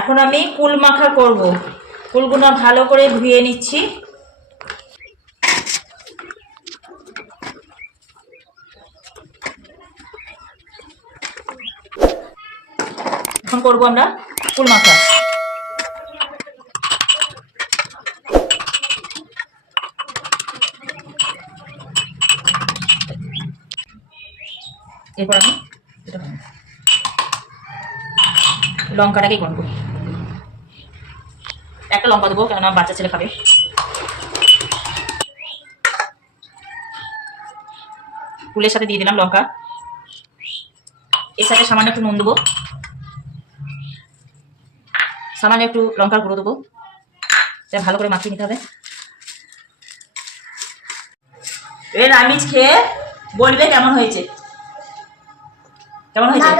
এখন আমি কুল মাখা করব। কুলগুলো ভালো করে ধুয়ে নিচ্ছি। এখন করব আমরা কুল মাখা। এরপর আমি লঙ্কাটাকে করবো। একটা লঙ্কা দেবো, কেননা বাচ্চা ছেলে খাবে। কুলের সাথে দিয়ে দিলাম লঙ্কা। এর সাথে সামান্য একটু নুন দেবো, সামান্য একটু লঙ্কার গুঁড়ো দেবো। ভালো করে মাখিয়ে নিতে হবে। এর আমিষ খেয়ে বলবে কেমন হয়েছে, কেমন হয়েছে।